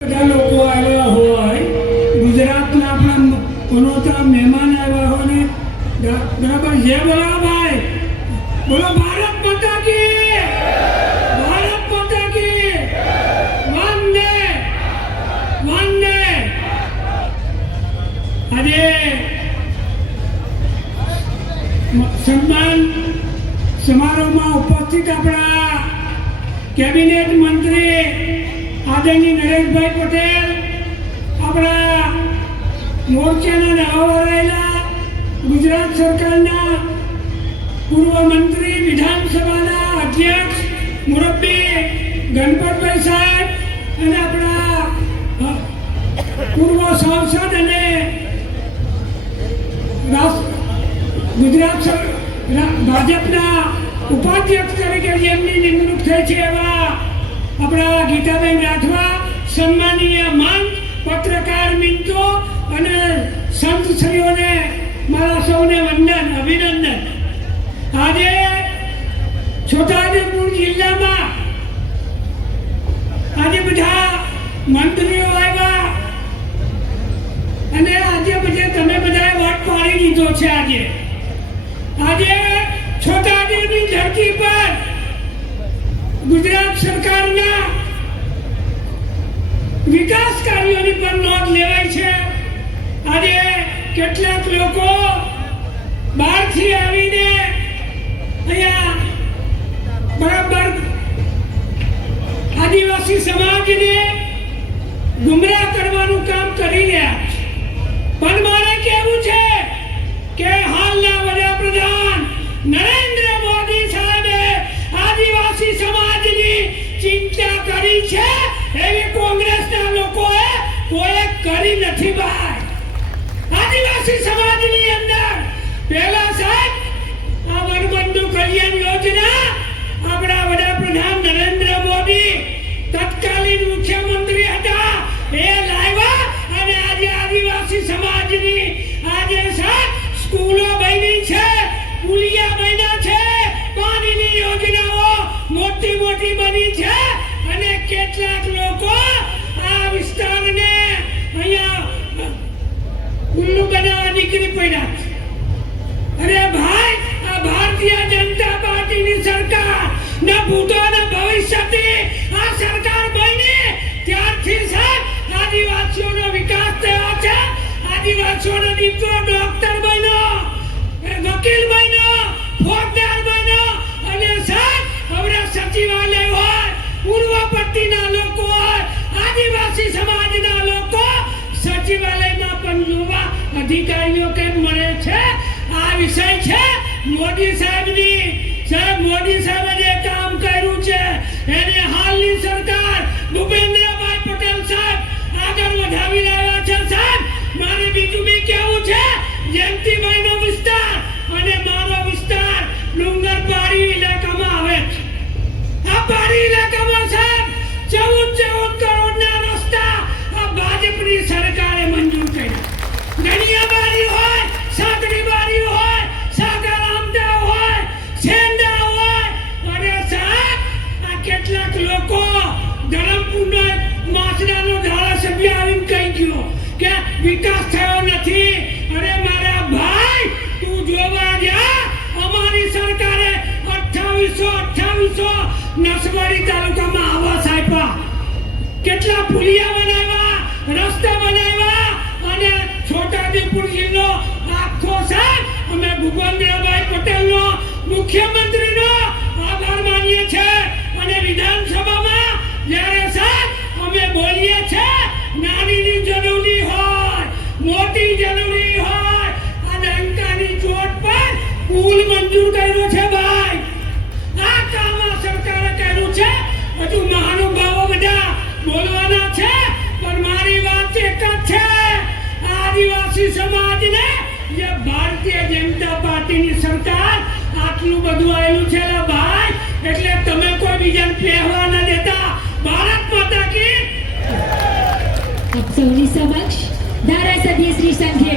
બધા લોકો આવ્યા હોય, ગુજરાતના આપણા પનોતા મહેમાન આવ્યા હોય ને બરાબર જે બોલા ભાઈ બોલો ભારત માતા કી, ભારત માતા કી, વંદે વંદે। આજે સન્માન સમારોહમાં ઉપસ્થિત આપણા કેબિનેટ મંત્રી આદરણીય નરેશભાઈ પટેલ, આપણા મોરચાના નવા રહેલા ગુજરાત સરકારના પૂર્વ મંત્રી, વિધાનસભાના અધ્યક્ષ મુરબ્બી ગણપતભાઈ સાહેબ અને આપણા પૂર્વ સાંસદ અને ગુજરાત ભાજપના ઉપાધ્યક્ષ તરીકે જેમની નિમણૂક થઈ છે એવા આપણા ગીતાબેન રાઠવા, સન્માનીય મંચ, પત્રકાર મિત્રો અને સંતશ્રીઓને મારા સૌને વંદન, અભિનંદન। આજે છોટાઉદેપુર જિલ્લામાં આજે બધા મંત્રીઓ આવ્યા અને આજે બધા તમે બધાએ વોટ પાડી દીધો છે। આજે છોટાઉદેપુરની ધરતી પર ગુજરાત સરકારના વિકાસ કાર્યોની પણ નોંધ લેવાય છે। આજે કેટલાક લોકો બહારથી આવીને અહીંયા બરાબર આદિવાસી સમાજને ગુમરાહ કરવાનું કામ કરી રહ્યા છે, પણ મારે કહેવું છે કે હાલના વડાપ્રધાન નરેન્દ્ર મોદી સાહેબે આદિવાસી સમાજની ચિંતા કરી છે એવી કોંગ્રેસના લોકોએ કોઈ કરી નથી ભાઈ। આદિવાસી સમાજની અંદર પહેલા સાહેબ આ વનબંધુ કલ્યાણ યોજના આપણા વડાપ્રધાન નરેન્દ્ર મોદી તત્કાલીન મુખ્યમંત્રી હતા એ લાવ્યા અને આજે આદિવાસી સમાજની આજે સાહેબ સ્કૂલો બની છે, પુલિયા બન્યા છે, પાણીની યોજનાઓ મોટી મોટી બની છે અને કેટલાક લોકો આ વિસ્તારને અહીંયા ઉલ્લુ બનાવવા નીકળી પડ્યા છે। અરે ભાઈ, આ ભારતીય જનતા પાર્ટીની સરકાર ના ભૂતો ને ભવિષ્યથી આ સરકાર બની ત્યારથી સાહેબ આદિવાસીઓનો વિકાસ થયો છે। આદિવાસીઓનો દીકરો ડોક્ટર બન્યો, વકીલ બન્યો, ફોજદાર બન્યો અને સાહેબ હવે સચિવાલય હોય, પૂર્વ પટ્ટીના લોકો હોય, આદિવાસી સમાજના લોકો સચિવાલયમાં પણ યુવા અધિકારીઓ કેમ મળે છે? આ વિષય છે મોદી સાહેબની। સાહેબ મોદી સાહેબે જે કામ કર્યું છે એને હાલની સરકાર ભૂપેન્દ્રભાઈ પટેલ સાહેબ આગળ વધાવી રહ્યા છે। સાહેબ મારે બીજું બી કહેવું છે, જયંતિભાઈનો વિસ્તાર અને મારો વિસ્તાર ડુંગર પહાડી ઇલાકામાં આવે છે। આ પહાડી ઇલાકામાં સાહેબ 14 કરોડના રસ્તા આ ભાજપની સરકારે મંજૂર કર્યા। ગણિયાબારી હોય, સાગરીબારી હોય, સાગરામદા હોય, સેંડા હોય અને સાહેબ આ કેટલાક લોકો ધરમપુરનો માસડાનો ધારાસભ્ય આવીને કહી ગયો કે વિકાસ થયો નથી। અરે મારા ભાઈ, તું જોવા જા, અમારી સરકારે 2800 નસવાડી તાલુકામાં આવાસ આપ્યા, કેટલા પુલિયા બનાવ્યા, રસ્તા બનાવ્યા અને છોટાઉદેપુર જિલ્લો આખો સાહેબ અમે ભૂપેન્દ્રભાઈ પટેલનો મુખ્યમંત્રીનો આભાર માનીએ છીએ અને વિધાનસભામાં જ્યારે સાહેબ અમે બોલીએ છીએ, નાનીની જરૂરી હોય, મોટી જરૂરી હોય, આ ડંકાની ચોટ પર પુલ મંજૂર કર્યો છે ભાઈ। આ કામ આ સરકારે કર્યું છે। હજુ મહાનુભાવો બધા બોલવાના છે પણ મારી વાત એક જ છે, આદિવાસી સમાજને જે ભારતીય જનતા પાર્ટીની સરકાર આટલું બધું આવેલું છે ભાઈ, એટલે તમે કોઈ બીજાને પહેવા ન દેતા। ભારત માતા કી। આપ સૌની સમક્ષ ધારાસભ્ય શ્રી સંઘે